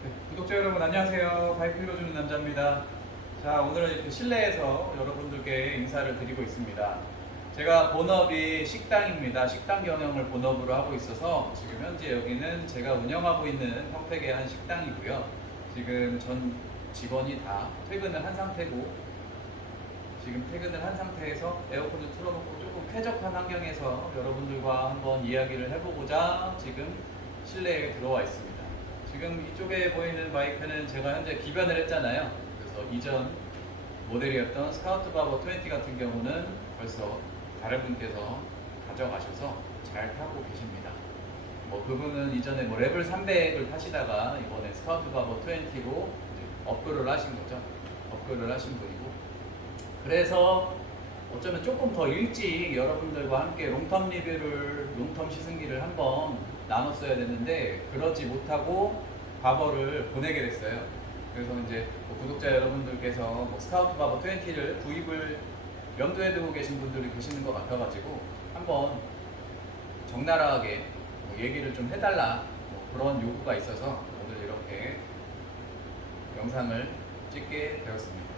네, 구독자 여러분 안녕하세요. 바이크 읽어주는 남자입니다. 자, 오늘은 이렇게 실내에서 여러분들께 인사를 드리고 있습니다. 제가 본업이 식당입니다. 식당 경영을 본업으로 하고 있어서 지금 현재 여기는 제가 운영하고 있는 평택의 한 식당이고요. 지금 전 직원이 다 퇴근을 한 상태고, 지금 퇴근을 한 상태에서 에어컨을 틀어놓고 조금 쾌적한 환경에서 여러분들과 한번 이야기를 해보고자 지금 실내에 들어와 있습니다. 지금 이쪽에 보이는 바이크는 제가 현재 기변을 했잖아요. 그래서 이전 모델이었던 스카우트 바버 20 같은 경우는 벌써 다른 분께서 가져가셔서 잘 타고 계십니다. 뭐 그분은 이전에 뭐 레벨 300을 타시다가 이번에 스카우트 바버 20로 업그레이드를 하신 거죠. 업그레이드를 하신 분이고, 그래서 어쩌면 조금 더 일찍 여러분들과 함께 롱텀 리뷰를, 롱텀 시승기를 한번 나눴어야 됐는데 그러지 못하고 바버를 보내게 됐어요. 그래서 이제 뭐 구독자 여러분들께서 뭐 스카우트 바버 20를 구입을 염두에 두고 계신 분들이 계시는 것 같아가지고 한번 적나라하게 뭐 얘기를 좀 해달라, 뭐 그런 요구가 있어서 오늘 이렇게 영상을 찍게 되었습니다.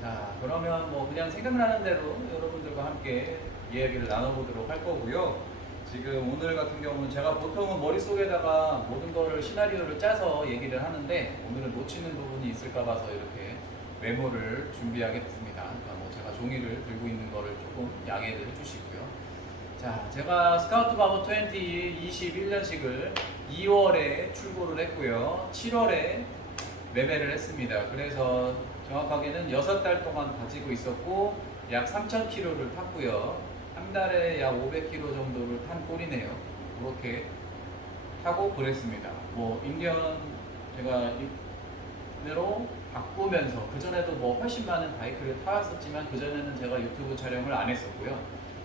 자, 그러면 뭐 그냥 생각나는 대로 여러분들과 함께 이야기를 나눠보도록 할 거고요. 지금 오늘 같은 경우는 제가 보통은 머릿속에다가 모든 거를 시나리오를 짜서 얘기를 하는데 오늘은 놓치는 부분이 있을까 봐서 이렇게 메모를 준비하게 됐습니다. 그러니까 뭐 제가 종이를 들고 있는 거를 조금 양해를 해주시고요. 자, 제가 스카우트 바버 20 21년식을 2월에 출고를 했고요. 7월에 매매를 했습니다. 그래서 정확하게는 6달 동안 가지고 있었고 약 3,000km를 탔고요. 한 달에 약 500km 정도를 탄 꼴이네요. 그렇게 타고 그랬습니다. 뭐 인디언 제가 인으로 바꾸면서 그전에도 뭐 훨씬 많은 바이크를 타왔었지만 그전에는 제가 유튜브 촬영을 안 했었고요.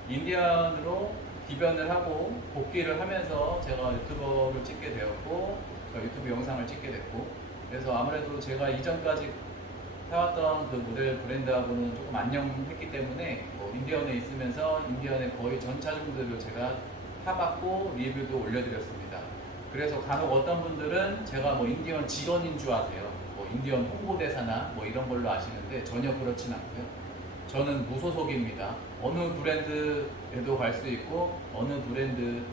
인디언으로 기변을 하고 복귀를 하면서 제가 유튜버를 찍게 되었고 유튜브 영상을 찍게 됐고, 그래서 아무래도 제가 이전까지 타왔던 그 모델 브랜드하고는 조금 안녕했기 때문에 뭐 인디언에 있으면서 인디언의 거의 전 차종들을 제가 타봤고 리뷰도 올려드렸습니다. 그래서 간혹 어떤 분들은 제가 뭐 인디언 직원인 줄 아세요. 뭐 인디언 홍보대사나 뭐 이런 걸로 아시는데 전혀 그렇진 않고요. 저는 무소속입니다. 어느 브랜드에도 갈 수 있고 어느 브랜드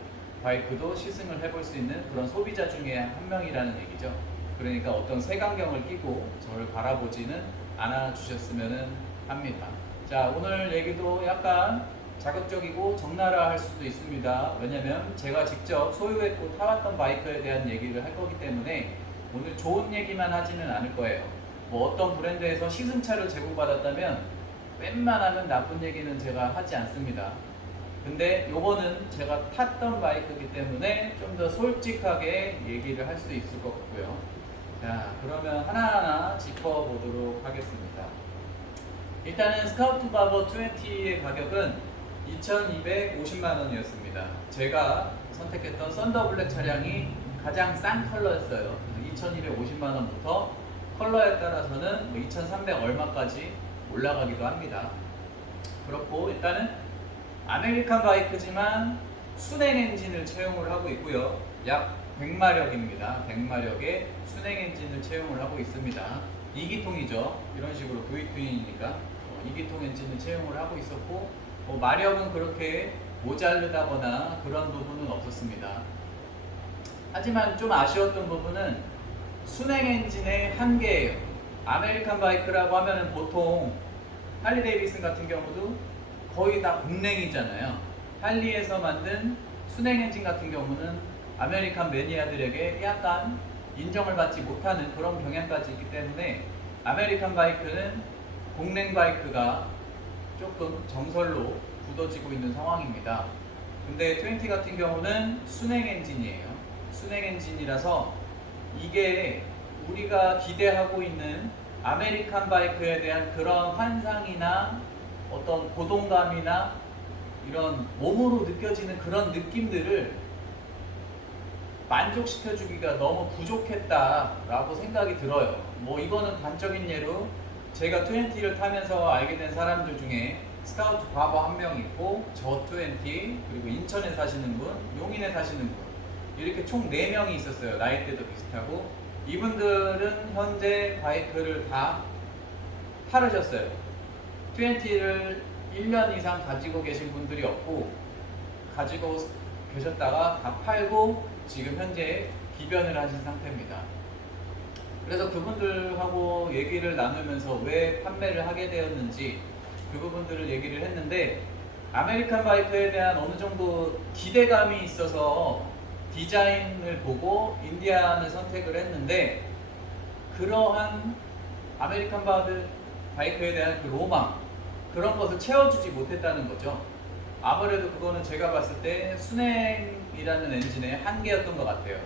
바이크도 시승을 해볼 수 있는 그런 소비자 중에 한 명이라는 얘기죠. 그러니까 어떤 색안경을 끼고 저를 바라보지는 않아 주셨으면 합니다. 자, 오늘 얘기도 약간 자극적이고 적나라할 수도 있습니다. 왜냐면 제가 직접 소유했고 타왔던 바이크에 대한 얘기를 할 거기 때문에 오늘 좋은 얘기만 하지는 않을 거예요. 뭐 어떤 브랜드에서 시승차를 제공받았다면 웬만하면 나쁜 얘기는 제가 하지 않습니다. 근데 요거는 제가 탔던 바이크이기 때문에 좀 더 솔직하게 얘기를 할 수 있을 것 같고요. 자, 그러면 하나하나 짚어보도록 하겠습니다. 일단은 스카우트 바버 20의 가격은 2,250만 원이었습니다. 제가 선택했던 썬더블랙 차량이 가장 싼 컬러였어요. 2,250만 원부터 컬러에 따라서는 2,300 얼마까지 올라가기도 합니다. 그렇고 일단은 아메리칸 바이크지만 순행 엔진을 채용을 하고 있고요. 약 100마력입니다. 100마력의 순행 엔진을 채용을 하고 있습니다. 2기통이죠. 이런 식으로 V2이니까 2기통 엔진을 채용을 하고 있었고 마력은 그렇게 모자르다거나 그런 부분은 없었습니다. 하지만 좀 아쉬웠던 부분은 순행 엔진의 한계예요. 아메리칸 바이크라고 하면은 보통 할리 데이비슨 같은 경우도 거의 다 공랭이잖아요. 할리에서 만든 순행 엔진 같은 경우는 아메리칸 매니아들에게 약간 인정을 받지 못하는 그런 경향까지 있기 때문에 아메리칸 바이크는 공랭 바이크가 조금 정설로 굳어지고 있는 상황입니다. 근데 20 같은 경우는 순행 엔진이에요. 순행 엔진이라서 이게 우리가 기대하고 있는 아메리칸 바이크에 대한 그런 환상이나 어떤 고동감이나 이런 몸으로 느껴지는 그런 느낌들을 만족시켜주기가 너무 부족했다라고 생각이 들어요. 뭐 이거는 단적인 예로 제가 20를 타면서 알게 된 사람들 중에 스카우트 바버 한 명 있고 저 20, 그리고 인천에 사시는 분, 용인에 사시는 분, 이렇게 총 4명이 있었어요. 나이대도 비슷하고 이분들은 현재 바이크를 다 팔으셨어요. 20를 1년 이상 가지고 계신 분들이 없고, 가지고 계셨다가 다 팔고 지금 현재 기변을 하신 상태입니다. 그래서 그분들하고 얘기를 나누면서 왜 판매를 하게 되었는지 그 부분들을 얘기를 했는데, 아메리칸 바이크에 대한 어느 정도 기대감이 있어서 디자인을 보고 인디안을 선택을 했는데, 그러한 아메리칸 바이크에 대한 그 로망, 그런 것을 채워주지 못했다는 거죠. 아무래도 그거는 제가 봤을 때 순행이라는 엔진의 한계였던 것 같아요.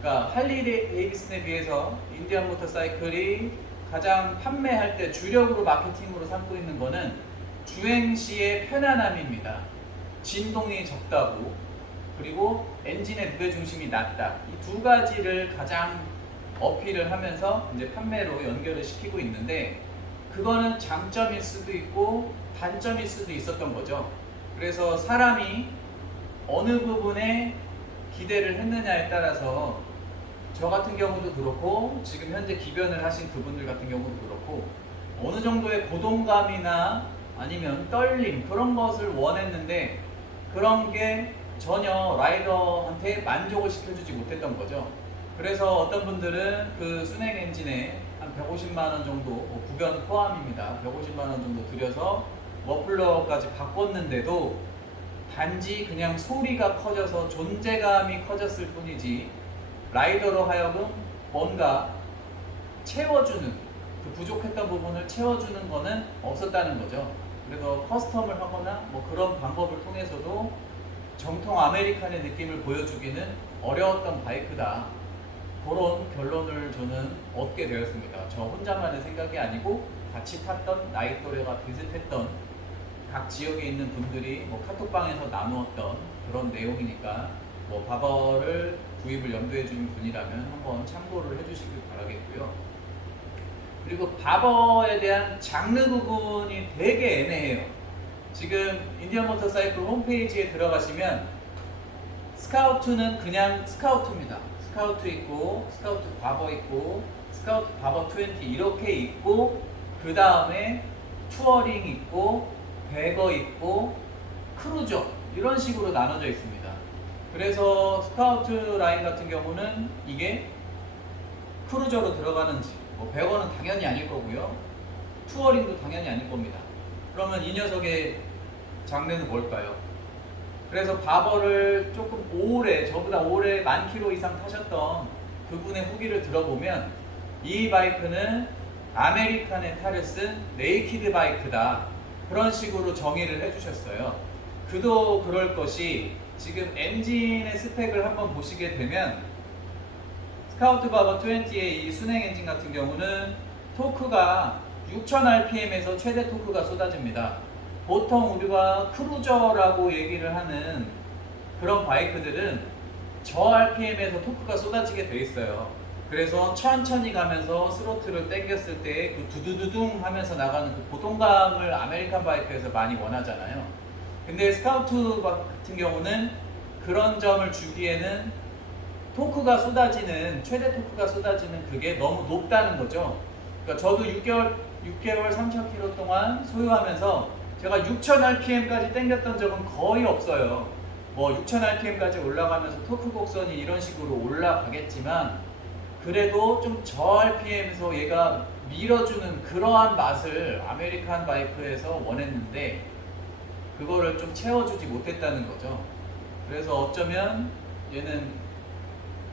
그러니까 할리 데이비슨에 비해서 인디안 모터사이클이 가장 판매할 때 주력으로 마케팅으로 삼고 있는 거는 주행 시의 편안함입니다. 진동이 적다고, 그리고 엔진의 무게중심이 낮다. 이 두 가지를 가장 어필을 하면서 이제 판매로 연결을 시키고 있는데, 그거는 장점일 수도 있고 단점일 수도 있었던 거죠. 그래서 사람이 어느 부분에 기대를 했느냐에 따라서, 저 같은 경우도 그렇고 지금 현재 기변을 하신 그분들 같은 경우도 그렇고, 어느 정도의 고동감이나 아니면 떨림, 그런 것을 원했는데 그런 게 전혀 라이더한테 만족을 시켜주지 못했던 거죠. 그래서 어떤 분들은 그 순행 엔진에 한 150만 원 정도, 구변 포함입니다. 150만 원 정도 들여서 머플러까지 바꿨는데도 단지 그냥 소리가 커져서 존재감이 커졌을 뿐이지, 라이더로 하여금 뭔가 채워주는, 그 부족했던 부분을 채워주는 거는 없었다는 거죠. 그래서 커스텀을 하거나 뭐 그런 방법을 통해서도 정통 아메리칸의 느낌을 보여주기는 어려웠던 바이크다. 그런 결론을 저는 얻게 되었습니다. 저 혼자만의 생각이 아니고 같이 탔던 나이 또래가 비슷했던 각 지역에 있는 분들이 뭐 카톡방에서 나누었던 그런 내용이니까, 뭐 바버를 구입을 염두에 주는 분이라면 한번 참고를 해주시길 바라겠고요. 그리고 바버에 대한 장르 구분이 되게 애매해요. 지금 인디언 모터사이클 홈페이지에 들어가시면 스카우트는 그냥 스카우트입니다. 스카우트 있고, 스카우트 바버 있고, 스카우트 바버 20 이렇게 있고, 그 다음에 투어링 있고, 배거 있고, 크루저, 이런 식으로 나눠져 있습니다. 그래서 스카우트 라인 같은 경우는 이게 크루저로 들어가는지, 뭐 배거는 당연히 아닐 거고요, 투어링도 당연히 아닐 겁니다. 그러면 이 녀석의 장르는 뭘까요? 그래서 바버를 조금 오래, 저보다 오래 10,000km 이상 타셨던 그분의 후기를 들어보면, 이 바이크는 아메리칸의 탈을 쓴 네이키드 바이크다, 그런 식으로 정의를 해주셨어요. 그도 그럴 것이, 지금 엔진의 스펙을 한번 보시게 되면 스카우트 바버 20의 이 순행 엔진 같은 경우는 토크가 6000rpm에서 최대 토크가 쏟아집니다. 보통 우리가 크루저라고 얘기를 하는 그런 바이크들은 저 rpm에서 토크가 쏟아지게 돼 있어요. 그래서 천천히 가면서 스로틀을 당겼을 때 그 두두두둥 하면서 나가는 그 고동감을 아메리칸 바이크에서 많이 원하잖아요. 근데 스카우트 같은 경우는 그런 점을 주기에는 토크가 쏟아지는, 최대 토크가 쏟아지는 그게 너무 높다는 거죠. 그러니까 저도 6개월 3,000km 동안 소유하면서 제가 6000rpm까지 당겼던 적은 거의 없어요. 뭐 6000rpm까지 올라가면서 토크 곡선이 이런 식으로 올라가겠지만, 그래도 좀 저 rpm에서 얘가 밀어주는 그러한 맛을 아메리칸 바이크에서 원했는데 그거를 좀 채워주지 못했다는 거죠. 그래서 어쩌면 얘는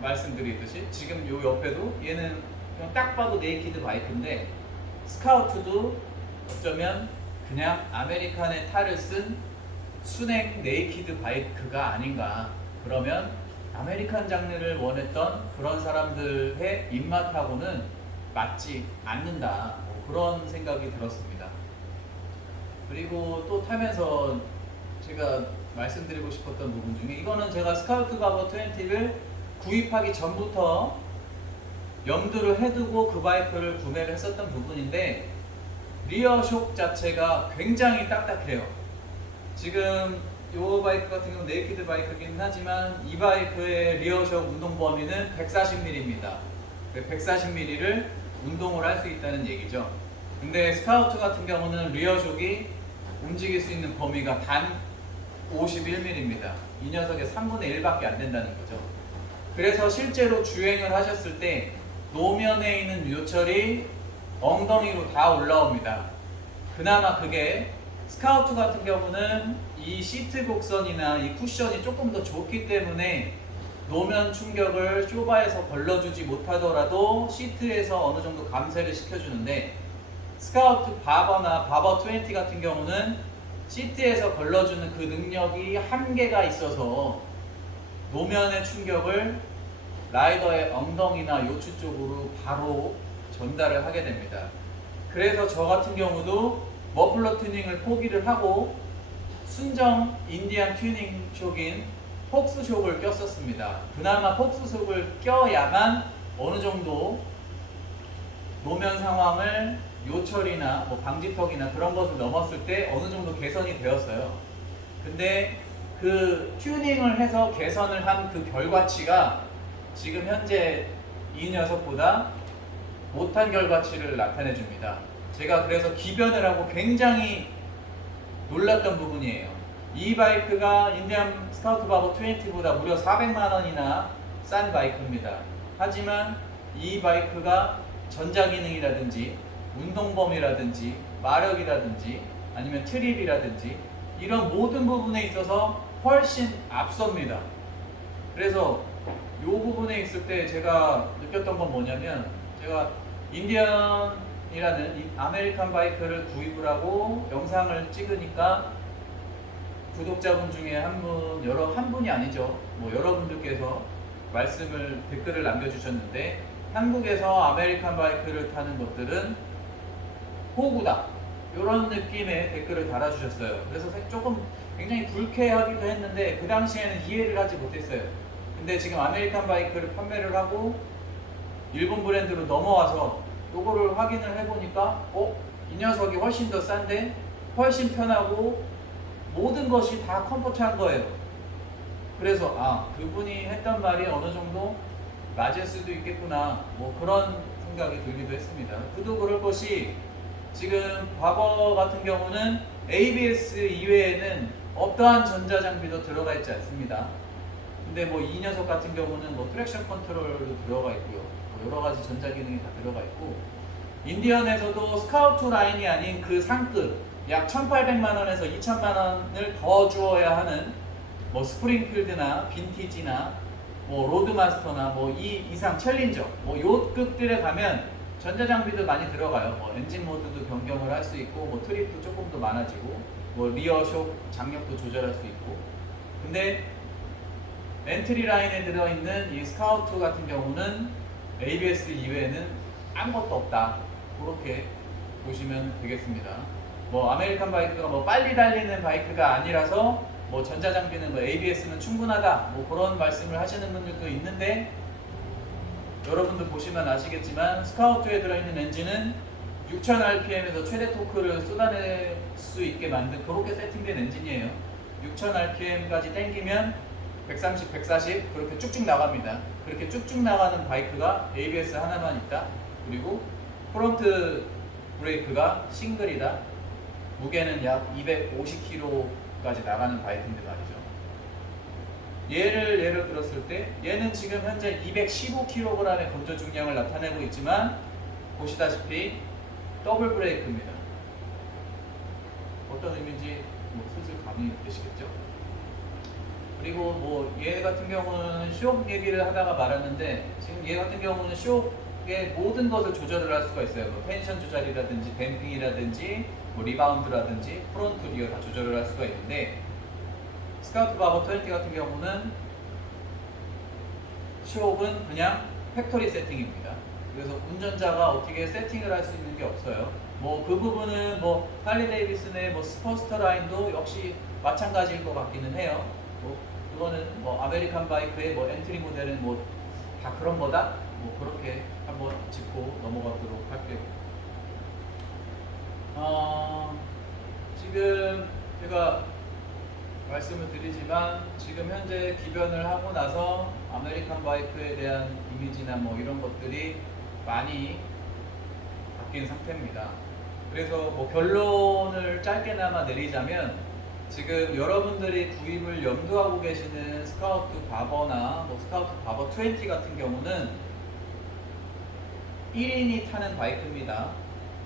말씀드리듯이 지금 요 옆에도 얘는 그냥 딱 봐도 네이키드 바이크인데, 스카우트도 어쩌면 그냥 아메리칸의 탈을 쓴 순행 네이키드 바이크가 아닌가. 그러면 아메리칸 장르를 원했던 그런 사람들의 입맛하고는 맞지 않는다, 뭐 그런 생각이 들었습니다. 그리고 또 타면서 제가 말씀드리고 싶었던 부분 중에, 이거는 제가 스카우트 바버 20를 구입하기 전부터 염두를 해두고 그 바이크를 구매를 했었던 부분인데, 리어 숍 자체가 굉장히 딱딱해요. 지금 이 바이크 같은 경우는 네이키드 바이크긴 하지만 이 바이크의 리어 숍 운동 범위는 140mm입니다. 140mm를 운동을 할 수 있다는 얘기죠. 근데 스카우트 같은 경우는 리어쇼기 움직일 수 있는 범위가 단 51mm입니다. 이 녀석의 3분의 1밖에 안 된다는 거죠. 그래서 실제로 주행을 하셨을 때 노면에 있는 요철이 엉덩이로 다 올라옵니다. 그나마 그게 스카우트 같은 경우는 이 시트 곡선이나 이 쿠션이 조금 더 좋기 때문에 노면 충격을 쇼바에서 걸러주지 못하더라도 시트에서 어느 정도 감쇄를 시켜주는데, 스카우트 바버나 바버 20 같은 경우는 시트에서 걸러주는 그 능력이 한계가 있어서 노면의 충격을 라이더의 엉덩이나 요추 쪽으로 바로 전달을 하게 됩니다. 그래서 저 같은 경우도 머플러 튜닝을 포기를 하고 순정 인디안 튜닝 촉인 폭스 촉을 꼈었습니다. 그나마 폭스 촉을 껴야만 어느 정도 노면 상황을 요철이나 뭐 방지턱이나 그런 것을 넘었을 때 어느 정도 개선이 되었어요. 근데 그 튜닝을 해서 개선을 한 그 결과치가 지금 현재 이 녀석보다 못한 결과치를 나타내 줍니다. 제가 그래서 기변을 하고 굉장히 놀랐던 부분이에요. 이 바이크가 인디안 스카우트 바버 20보다 무려 400만 원이나 싼 바이크입니다. 하지만 이 바이크가 전자기능이라든지 운동범위라든지 마력이라든지 아니면 트립이라든지 이런 모든 부분에 있어서 훨씬 앞섭니다. 그래서 이 부분에 있을 때 제가 느꼈던 건 뭐냐면, 제가 인디언이라는 아메리칸 바이크를 구입을 하고 영상을 찍으니까 구독자분 중에 한 분이 아니죠. 뭐 여러분들께서 댓글을 남겨주셨는데, 한국에서 아메리칸 바이크를 타는 것들은 호구다, 이런 느낌의 댓글을 달아주셨어요. 그래서 조금 굉장히 불쾌하기도 했는데 그 당시에는 이해를 하지 못했어요. 근데 지금 아메리칸 바이크를 판매를 하고 일본 브랜드로 넘어와서 요거를 확인을 해보니까 이 녀석이 훨씬 더 싼데 훨씬 편하고 모든 것이 다 컴포트한 거예요. 그래서 그분이 했던 말이 어느 정도 맞을 수도 있겠구나, 뭐 그런 생각이 들기도 했습니다. 그도 그럴 것이 지금 바버 같은 경우는 ABS 이외에는 어떠한 전자장비도 들어가 있지 않습니다. 근데 뭐 이 녀석 같은 경우는 뭐 트랙션 컨트롤도 들어가 있고요, 뭐 여러 가지 전자기능이 다 들어가 있고, 인디언에서도 스카우트 라인이 아닌 그 상급 약 1,800만 원에서 2,000만 원을 더 주어야 하는 뭐 스프링필드나 빈티지나 뭐 로드마스터나 뭐 이 이상 챌린저 뭐 요 급들에 가면 전자장비도 많이 들어가요. 뭐 엔진 모드도 변경을 할 수 있고, 뭐 트립도 조금 더 많아지고, 뭐 리어 쇼 장력도 조절할 수 있고. 근데 엔트리 라인에 들어있는 이 스카우트 같은 경우는 ABS 이외에는 아무것도 없다, 그렇게 보시면 되겠습니다. 뭐 아메리칸 바이크가 뭐 빨리 달리는 바이크가 아니라서 뭐 전자장비는 뭐 ABS는 충분하다, 뭐 그런 말씀을 하시는 분들도 있는데, 여러분들 보시면 아시겠지만 스카우트에 들어있는 엔진은 6000rpm에서 최대 토크를 쏟아낼 수 있게 만든 그렇게 세팅된 엔진이에요. 6000rpm까지 땡기면 130, 140 그렇게 쭉쭉 나갑니다. 그렇게 쭉쭉 나가는 바이크가 ABS 하나만 있다. 그리고 프론트 브레이크가 싱글이다. 무게는 약 250kg까지 나가는 바이크인데 말이죠. 예를 들었을 때 얘는 지금 현재 215kg의 건조 중량을 나타내고 있지만 보시다시피 더블 브레이크입니다. 어떤 의미인지 뭐 슬슬 감이 되시겠죠? 그리고 뭐 얘 같은 경우는 쇼크 얘기를 하다가 말았는데, 지금 얘 같은 경우는 쇼크의 모든 것을 조절을 할 수가 있어요. 뭐 텐션 조절이라든지 댐핑이라든지 뭐 리바운드라든지 프론트 리어 다 조절을 할 수가 있는데, 스카우트 바버 20 같은 경우는 쇼크는 그냥 팩토리 세팅입니다. 그래서 운전자가 어떻게 세팅을 할 수 있는 게 없어요. 뭐 그 부분은 뭐 할리 데이비슨의 뭐 스포스터 라인도 역시 마찬가지일 것 같기는 해요. 뭐 그거는 뭐 아메리칸 바이크의 뭐 엔트리 모델은 뭐 다 그런 거다, 뭐 그렇게 한번 짚고 넘어가도록 할게요. 지금 제가 말씀을 드리지만 지금 현재 기변을 하고 나서 아메리칸 바이크에 대한 이미지나 뭐 이런 것들이 많이 바뀐 상태입니다. 그래서 뭐 결론을 짧게나마 내리자면 지금 여러분들이 구입을 염두하고 계시는 스카우트 바버나 뭐 스카우트 바버 20 같은 경우는 1인이 타는 바이크입니다.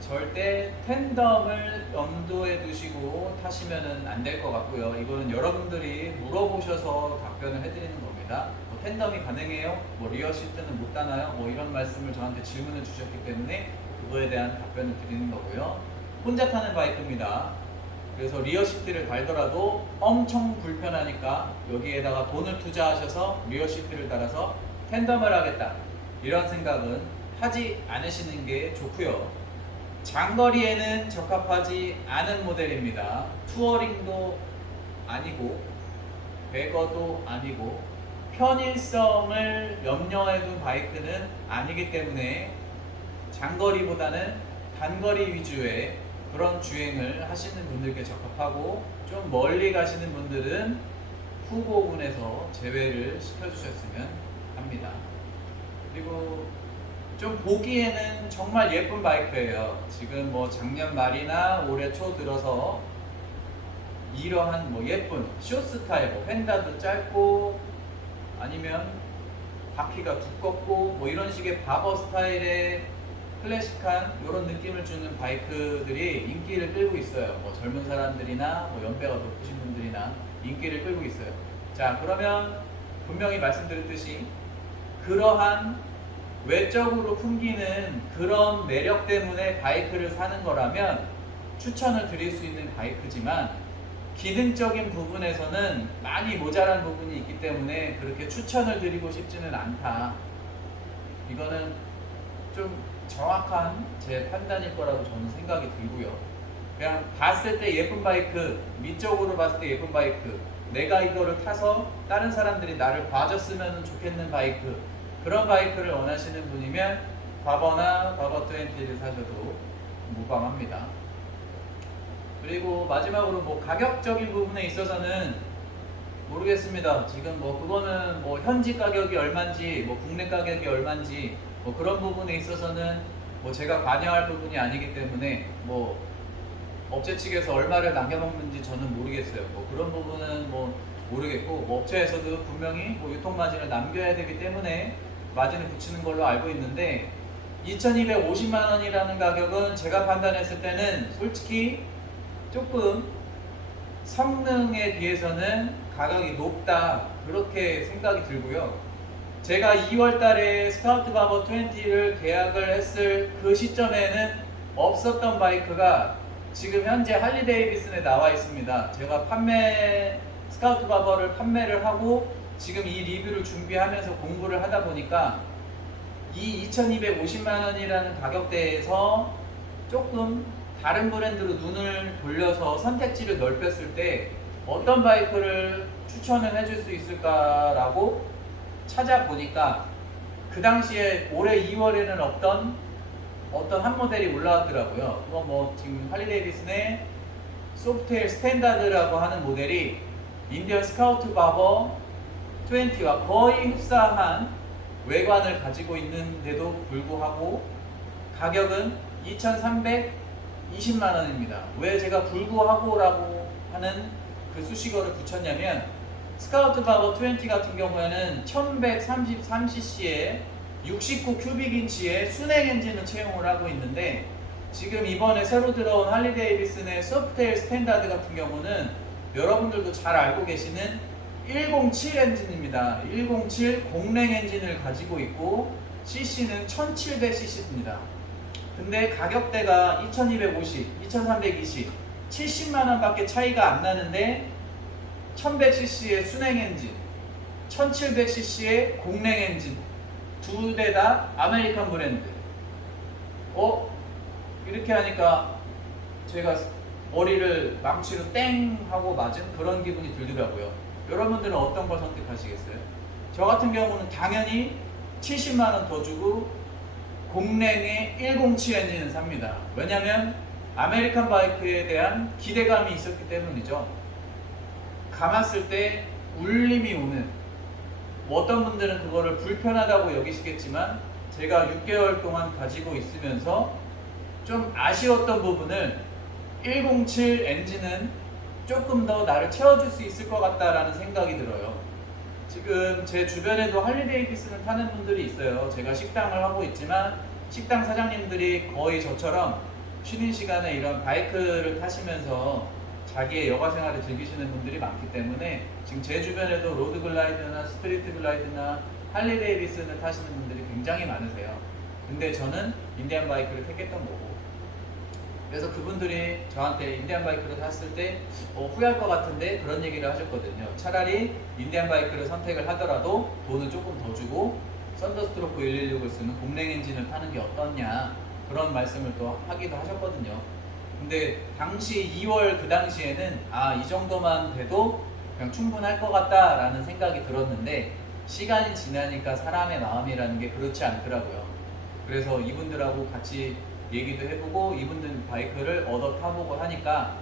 절대 텐덤을 염두에 두시고 타시면 안 될 것 같고요. 이거는 여러분들이 물어보셔서 답변을 해드리는 겁니다. 뭐 텐덤이 가능해요? 뭐 리어 시트는 못 타나요? 뭐 이런 말씀을 저한테 질문을 주셨기 때문에 그거에 대한 답변을 드리는 거고요. 혼자 타는 바이크입니다. 그래서 리어 시트를 달더라도 엄청 불편하니까 여기에다가 돈을 투자하셔서 리어 시트를 달아서 텐덤을 하겠다 이런 생각은 하지 않으시는 게 좋고요. 장거리에는 적합하지 않은 모델입니다. 투어링도 아니고 배거도 아니고 편의성을 염려해 둔 바이크는 아니기 때문에 장거리보다는 단거리 위주의 그런 주행을 하시는 분들께 적합하고, 좀 멀리 가시는 분들은 후보군에서 제외를 시켜주셨으면 합니다. 그리고 좀 보기에는 정말 예쁜 바이크예요. 지금 뭐 작년 말이나 올해 초 들어서 이러한 뭐 예쁜 쇼 스타일, 뭐 펜다도 짧고 아니면 바퀴가 두껍고 뭐 이런 식의 바버 스타일의 클래식한 이런 느낌을 주는 바이크들이 인기를 끌고 있어요. 뭐 젊은 사람들이나 뭐 연배가 높으신 분들이나 인기를 끌고 있어요. 자, 그러면 분명히 말씀드렸듯이 그러한 외적으로 풍기는 그런 매력 때문에 바이크를 사는 거라면 추천을 드릴 수 있는 바이크지만, 기능적인 부분에서는 많이 모자란 부분이 있기 때문에 그렇게 추천을 드리고 싶지는 않다. 이거는 좀 정확한 제 판단일 거라고 저는 생각이 들고요. 그냥 봤을 때 예쁜 바이크, 미적으로 봤을 때 예쁜 바이크, 내가 이거를 타서 다른 사람들이 나를 봐줬으면 좋겠는 바이크, 그런 바이크를 원하시는 분이면 바버나 바버 20를 사셔도 무방합니다. 그리고 마지막으로 뭐 가격적인 부분에 있어서는 모르겠습니다. 지금 뭐 그거는 뭐 현지 가격이 얼마인지 뭐 국내 가격이 얼마인지 뭐 그런 부분에 있어서는 뭐 제가 관여할 부분이 아니기 때문에 뭐 업체 측에서 얼마를 남겨먹는지 저는 모르겠어요. 뭐 그런 부분은 뭐 모르겠고, 뭐 업체에서도 분명히 뭐 유통마진을 남겨야 되기 때문에 마진을 붙이는 걸로 알고 있는데, 2250만 원이라는 가격은 제가 판단했을 때는 솔직히 조금 성능에 비해서는 가격이 높다 그렇게 생각이 들고요. 제가 2월 달에 스카우트 바버 20를 계약을 했을 그 시점에는 없었던 바이크가 지금 현재 할리 데이비슨에 나와 있습니다. 제가 스카우트 바버를 판매를 하고 지금 이 리뷰를 준비하면서 공부를 하다 보니까 이 2250만 원이라는 가격대에서 조금 다른 브랜드로 눈을 돌려서 선택지를 넓혔을 때 어떤 바이크를 추천을 해줄 수 있을까라고 찾아보니까 그 당시에 올해 2월에는 어떤 한 모델이 올라왔더라고요. 그건 뭐 지금 할리 데이비슨의 소프트웨어 스탠다드라고 하는 모델이 인디언 스카우트 바버 20와 거의 흡사한 외관을 가지고 있는데도 불구하고 가격은 2,320만 원입니다. 왜 제가 불구하고 라고 하는 그 수식어를 붙였냐면, 스카우트 바버 20 같은 경우에는 1133cc의 69 큐빅인치의 순행 엔진을 채용을 하고 있는데, 지금 이번에 새로 들어온 할리 데이비슨의 소프트웨어 스탠다드 같은 경우는 여러분들도 잘 알고 계시는 107 엔진입니다. 107 공랭 엔진을 가지고 있고 cc는 1700cc입니다. 근데 가격대가 2250, 2320, 70만원 밖에 차이가 안 나는데 1100cc의 순행 엔진, 1700cc의 공랭 엔진, 두 대 다 아메리칸 브랜드. 이렇게 하니까 제가 머리를 망치로 땡 하고 맞은 그런 기분이 들더라고요. 여러분들은 어떤 걸 선택하시겠어요? 저 같은 경우는 당연히 70만원 더 주고 공랭의 107 엔진을 삽니다. 왜냐면 아메리칸 바이크에 대한 기대감이 있었기 때문이죠. 감았을 때 울림이 오는 뭐 어떤 분들은 그거를 불편하다고 여기시겠지만 제가 6개월 동안 가지고 있으면서 좀 아쉬웠던 부분을 107 엔진은 조금 더 나를 채워줄 수 있을 것 같다라는 생각이 들어요. 지금 제 주변에도 할리데이비슨을 타는 분들이 있어요. 제가 식당을 하고 있지만 식당 사장님들이 거의 저처럼 쉬는 시간에 이런 바이크를 타시면서 자기의 여가 생활을 즐기시는 분들이 많기 때문에 지금 제 주변에도 로드 글라이드나 스트리트 글라이드나 할리 데이비슨을 타시는 분들이 굉장히 많으세요. 근데 저는 인디안 바이크를 택했던 거고, 그래서 그분들이 저한테 인디안 바이크를 탔을 때 후회할 것 같은데 그런 얘기를 하셨거든요. 차라리 인디안 바이크를 선택을 하더라도 돈을 조금 더 주고 썬더스트로크 116을 쓰는 공랭 엔진을 타는 게 어떻냐, 그런 말씀을 또 하기도 하셨거든요. 근데 당시 2월 그 당시에는 이 정도만 돼도 그냥 충분할 것 같다라는 생각이 들었는데 시간이 지나니까 사람의 마음이라는 게 그렇지 않더라고요. 그래서 이분들하고 같이 얘기도 해보고 이분들 바이크를 얻어 타보고 하니까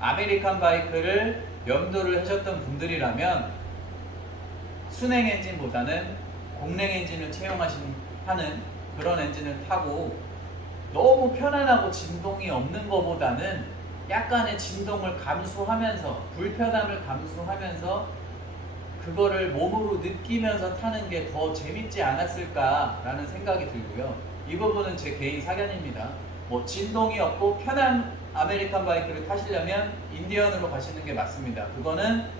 아메리칸 바이크를 염두를 하셨던 분들이라면 순행 엔진보다는 공랭 엔진을 하는 그런 엔진을 타고 너무 편안하고 진동이 없는 것보다는 약간의 진동을 감수하면서 불편함을 감수하면서 그거를 몸으로 느끼면서 타는 게 더 재밌지 않았을까라는 생각이 들고요. 이 부분은 제 개인 사견입니다. 뭐 진동이 없고 편한 아메리칸 바이크를 타시려면 인디언으로 가시는 게 맞습니다. 그거는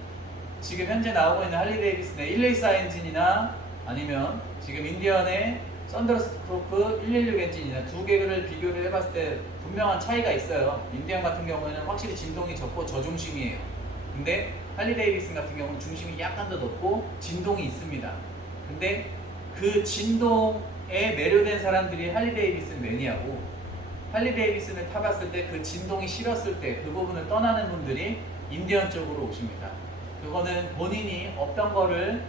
지금 현재 나오고 있는 할리 데이비슨의 114 엔진이나 아니면 지금 인디언의 썬더스트로크 116 엔진이나 두 개를 비교를 해봤을 때 분명한 차이가 있어요. 인디언 같은 경우에는 확실히 진동이 적고 저중심이에요. 근데 할리 데이비슨 같은 경우는 중심이 약간 더 높고 진동이 있습니다. 근데 그 진동에 매료된 사람들이 할리 데이비슨 매니아고, 할리 데이비슨을 타봤을 때 그 진동이 싫었을 때 그 부분을 떠나는 분들이 인디언 쪽으로 오십니다. 그거는 본인이 어떤 거를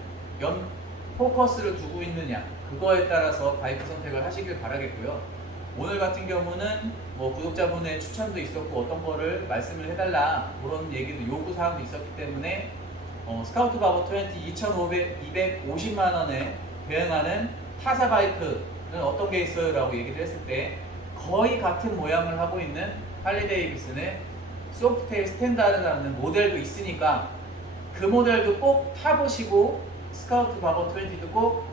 포커스를 두고 있느냐, 그거에 따라서 바이크 선택을 하시길 바라겠고요. 오늘 같은 경우는 뭐 구독자분의 추천도 있었고 어떤 거를 말씀을 해달라 그런 얘기도 요구사항도 있었기 때문에 스카우트 바버 20 250만 원에 대응하는 타사 바이크는 어떤 게 있어요? 라고 얘기를 했을 때 거의 같은 모양을 하고 있는 할리 데이비슨의 소프트테일 스탠다드라는 모델도 있으니까 그 모델도 꼭 타보시고 스카우트 바버 20도 꼭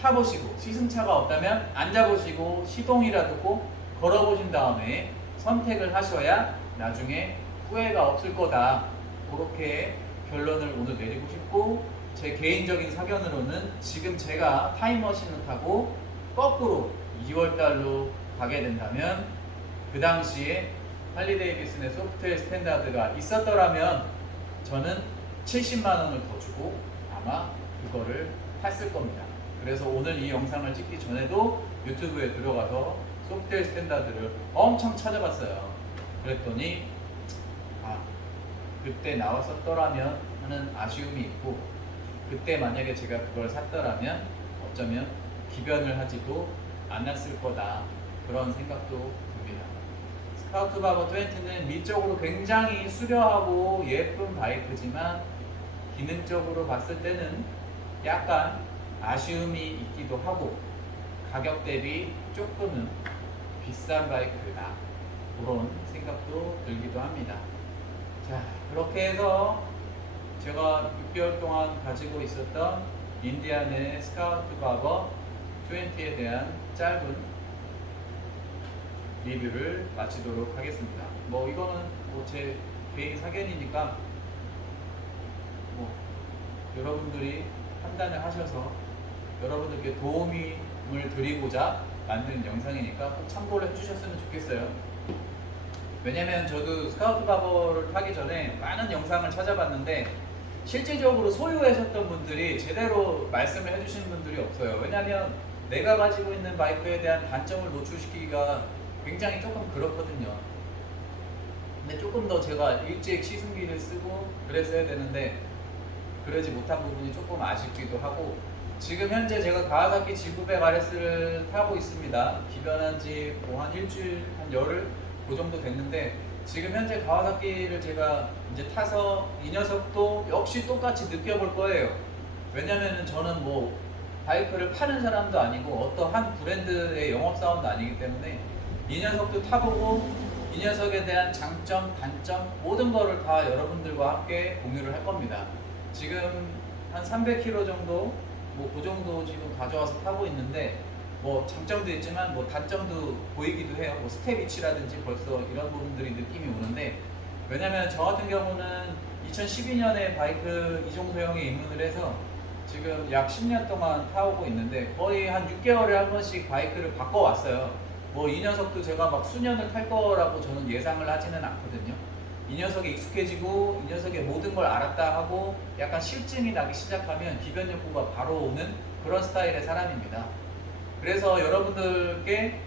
타보시고 시승차가 없다면 앉아보시고 시동이라도 꼭 걸어보신 다음에 선택을 하셔야 나중에 후회가 없을 거다, 그렇게 결론을 오늘 내리고 싶고, 제 개인적인 사견으로는 지금 제가 타임머신을 타고 거꾸로 2월달로 가게 된다면 그 당시에 할리 데이비슨의 소프트웨어 스탠다드가 있었더라면 저는 70만 원을 더 주고 아마 그거를 탔을 겁니다. 그래서 오늘 이 영상을 찍기 전에도 유튜브에 들어가서 소프트웨어 스탠다드를 엄청 찾아봤어요. 그랬더니 그때 나왔었더라면 하는 아쉬움이 있고, 그때 만약에 제가 그걸 샀더라면 어쩌면 기변을 하지도 않았을 거다, 그런 생각도 듭니다. 스카우트 바버 20는 미적으로 굉장히 수려하고 예쁜 바이크지만 기능적으로 봤을 때는 약간 아쉬움이 있기도 하고 가격 대비 조금은 비싼 바이크다, 그런 생각도 들기도 합니다. 자, 그렇게 해서 제가 6개월 동안 가지고 있었던 인디안의 스카우트 바버 20에 대한 짧은 리뷰를 마치도록 하겠습니다. 뭐 이거는 뭐 제 개인 사견이니까 뭐 여러분들이 판단을 하셔서 여러분들께 도움을 드리고자 만든 영상이니까 꼭 참고를 해주셨으면 좋겠어요. 왜냐면 저도 스카우트 바버를 타기 전에 많은 영상을 찾아봤는데 실질적으로 소유하셨던 분들이 제대로 말씀을 해주시는 분들이 없어요. 왜냐면 내가 가지고 있는 바이크에 대한 단점을 노출시키기가 굉장히 조금 그렇거든요. 근데 조금 더 제가 일찍 시승기를 쓰고 그랬어야 되는데 그러지 못한 부분이 조금 아쉽기도 하고, 지금 현재 제가 가와사키 G900 RS를 타고 있습니다. 기변한 지 뭐 한 일주일, 한 열흘 그 정도 됐는데 지금 현재 가와사키를 제가 이제 타서 이 녀석도 역시 똑같이 느껴볼 거예요. 왜냐면은 저는 뭐 바이크를 파는 사람도 아니고 어떤 한 브랜드의 영업사원도 아니기 때문에 이 녀석도 타보고 이 녀석에 대한 장점, 단점 모든 거를 다 여러분들과 함께 공유를 할 겁니다. 지금 한 300km 정도 뭐 그 정도 지금 가져와서 타고 있는데 뭐 장점도 있지만 뭐 단점도 보이기도 해요. 뭐 스텝 위치라든지 벌써 이런 부분들이 느낌이 오는데, 왜냐면 저 같은 경우는 2012년에 바이크 이종소형에 입문을 해서 지금 약 10년 동안 타오고 있는데 거의 한 6개월에 한 번씩 바이크를 바꿔왔어요. 뭐 이 녀석도 제가 막 수년을 탈 거라고 저는 예상을 하지는 않거든요. 이 녀석에 익숙해지고 이 녀석의 모든 걸 알았다 하고 약간 실증이 나기 시작하면 기변 욕구가 바로 오는 그런 스타일의 사람입니다. 그래서 여러분들께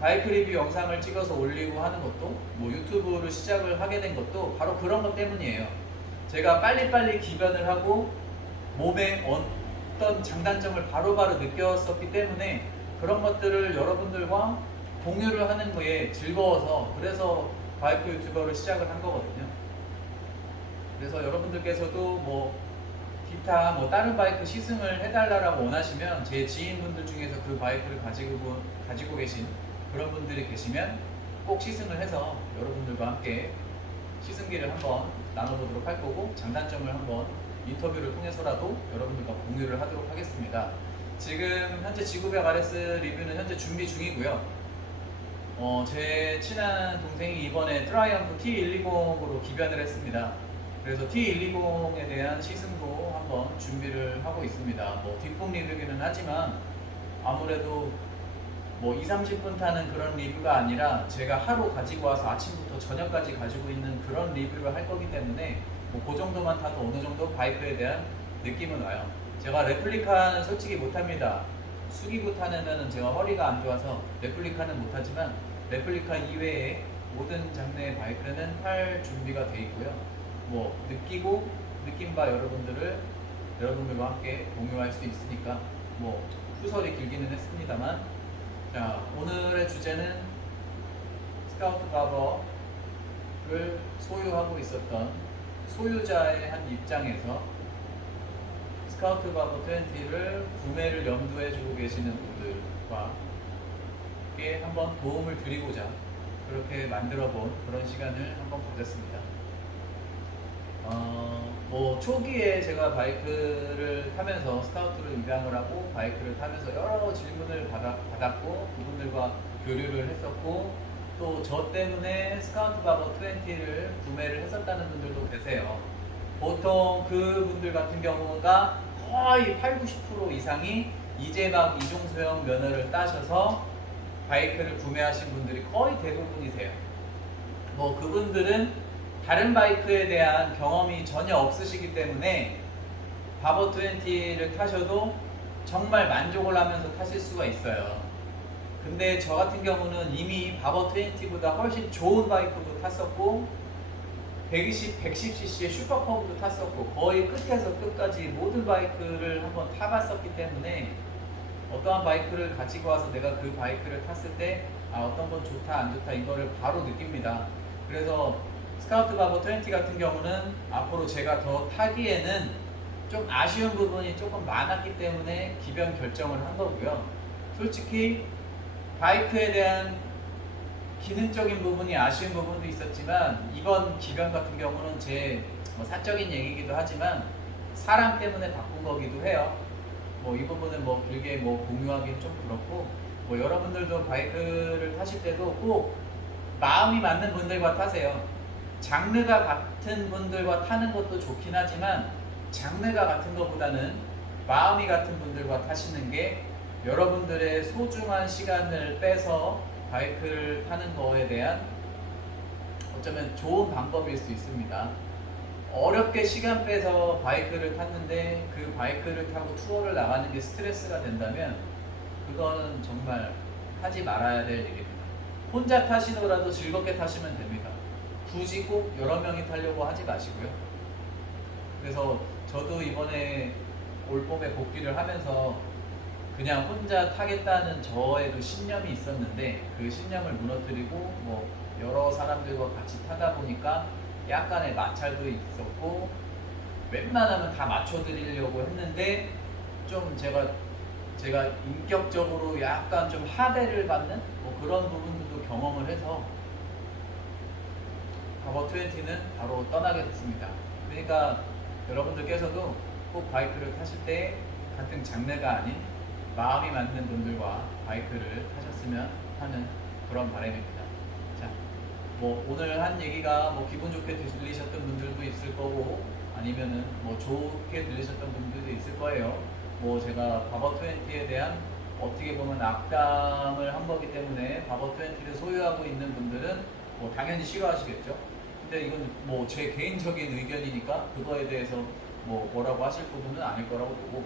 바이크 리뷰 영상을 찍어서 올리고 하는 것도, 뭐 유튜브를 시작을 하게 된 것도 바로 그런 것 때문이에요. 제가 빨리빨리 기변을 하고 몸에 어떤 장단점을 바로바로 느꼈었기 때문에 그런 것들을 여러분들과 공유를 하는 거에 즐거워서, 그래서 바이크 유튜버를 시작을 한 거거든요. 그래서 여러분들께서도 뭐 기타 뭐 다른 바이크 시승을 해달라고 원하시면 제 지인분들 중에서 그 바이크를 가지고 계신 그런 분들이 계시면 꼭 시승을 해서 여러분들과 함께 시승기를 한번 나눠보도록 할 거고, 장단점을 한번 인터뷰를 통해서라도 여러분들과 공유를 하도록 하겠습니다. 지금 현재 지구백 RS 리뷰는 현재 준비 중이고요. 제 친한 동생이 이번에 트라이언프 T120으로 기변을 했습니다. 그래서 T120에 대한 시승도 한번 준비를 하고 있습니다. 뭐 뒷북 리뷰기는 하지만 아무래도 뭐 2, 30분 타는 그런 리뷰가 아니라 제가 하루 가지고 와서 아침부터 저녁까지 가지고 있는 그런 리뷰를 할 거기 때문에 뭐 그 정도만 타도 어느 정도 바이크에 대한 느낌은 와요. 제가 레플리카는 솔직히 못합니다. 숙이고 타는 제가 허리가 안 좋아서 레플리카는 못하지만 레플리카 이외에 모든 장르의 바이크는 탈 준비가 돼 있고요. 뭐 느끼고 느낀 바 여러분들과 함께 공유할 수 있으니까 뭐 후설이 길기는 했습니다만, 자, 오늘의 주제는 스카우트 바버를 소유하고 있었던 소유자의 한 입장에서 스카우트 바버 20를 구매를 염두에 두고 계시는 분들과 함께 한번 도움을 드리고자 그렇게 만들어 본 그런 시간을 한번 가졌습니다. 뭐 초기에 제가 바이크를 타면서 스카우트를 입양을 하고 바이크를 타면서 여러 질문을 받았고 그분들과 교류를 했었고, 또 저 때문에 스카우트 바버 20를 구매를 했었다는 분들도 계세요. 보통 그분들 같은 경우가 거의 8, 90% 이상이 이제 막 이종소형 면허를 따셔서 바이크를 구매하신 분들이 거의 대부분이세요. 뭐 그분들은 다른 바이크에 대한 경험이 전혀 없으시기 때문에 바버 20를 타셔도 정말 만족을 하면서 타실 수가 있어요. 근데 저 같은 경우는 이미 바버 20보다 훨씬 좋은 바이크도 탔었고 110cc의 슈퍼커브도 탔었고 거의 끝에서 끝까지 모든 바이크를 한번 타봤었기 때문에 어떠한 바이크를 가지고 와서 내가 그 바이크를 탔을 때 어떤 건 좋다 안 좋다 이거를 바로 느낍니다. 그래서 스카우트 바버 20 같은 경우는 앞으로 제가 더 타기에는 좀 아쉬운 부분이 조금 많았기 때문에 기변 결정을 한 거고요. 솔직히 바이크에 대한 기능적인 부분이 아쉬운 부분도 있었지만 이번 기변 같은 경우는 제 사적인 얘기이기도 하지만 사람 때문에 바꾼 거기도 해요. 뭐 이 부분은 뭐 길게 뭐 공유하기는 좀 그렇고, 뭐 여러분들도 바이크를 타실 때도 꼭 마음이 맞는 분들과 타세요. 장르가 같은 분들과 타는 것도 좋긴 하지만 장르가 같은 것보다는 마음이 같은 분들과 타시는 게 여러분들의 소중한 시간을 빼서 바이크를 타는 거에 대한 어쩌면 좋은 방법일 수 있습니다. 어렵게 시간 빼서 바이크를 탔는데 그 바이크를 타고 투어를 나가는 게 스트레스가 된다면 그거는 정말 하지 말아야 될 일입니다. 혼자 타시더라도 즐겁게 타시면 됩니다. 굳이 꼭 여러 명이 타려고 하지 마시고요. 그래서 저도 이번에 올봄에 복귀를 하면서 그냥 혼자 타겠다는 저에도 신념이 있었는데 그 신념을 무너뜨리고 뭐 여러 사람들과 같이 타다 보니까 약간의 마찰도 있었고 웬만하면 다 맞춰드리려고 했는데 좀 제가 인격적으로 약간 좀 하대를 받는 뭐 그런 부분들도 경험을 해서 바버20는 바로 떠나게 됐습니다. 그러니까 여러분들께서도 꼭 바이크를 타실 때 같은 장르가 아닌 마음이 맞는 분들과 바이크를 타셨으면 하는 그런 바람입니다. 자, 뭐 오늘 한 얘기가 뭐 기분 좋게 들리셨던 분들도 있을 거고 아니면은 뭐 좋게 들리셨던 분들도 있을 거예요. 뭐 제가 바버20에 대한 어떻게 보면 악담을 한 거기 때문에 바버20를 소유하고 있는 분들은 뭐 당연히 싫어하시겠죠. 근데 이건 뭐 제 개인적인 의견이니까 그거에 대해서 뭐 뭐라고 하실 부분은 아닐 거라고 보고,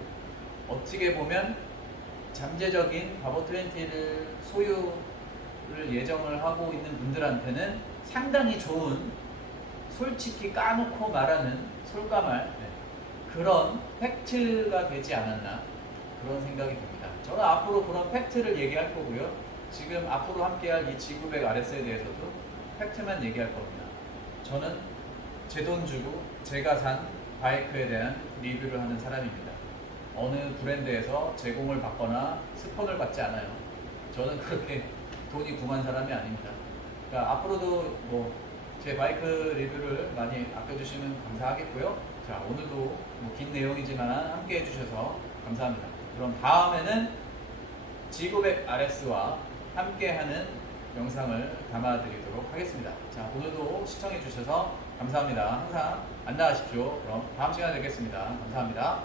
어떻게 보면 잠재적인 바버20를 소유를 예정을 하고 있는 분들한테는 상당히 좋은, 솔직히 까놓고 말하는 솔까말 그런 팩트가 되지 않았나 그런 생각이 듭니다. 저는 앞으로 그런 팩트를 얘기할 거고요. 지금 앞으로 함께할 이 G900 RS에 대해서도 팩트만 얘기할 겁니다. 저는 제 돈 주고 제가 산 바이크에 대한 리뷰를 하는 사람입니다. 어느 브랜드에서 제공을 받거나 스폰을 받지 않아요. 저는 그렇게 돈이 궁한 사람이 아닙니다. 그러니까 앞으로도 뭐 제 바이크 리뷰를 많이 아껴주시면 감사하겠고요. 자, 오늘도 뭐 긴 내용이지만 함께 해주셔서 감사합니다. 그럼 다음에는 G900 RS와 함께하는 영상을 담아드리도록 하겠습니다. 자, 오늘도 시청해주셔서 감사합니다. 항상 안녕하십시오. 그럼 다음 시간에 뵙겠습니다. 감사합니다.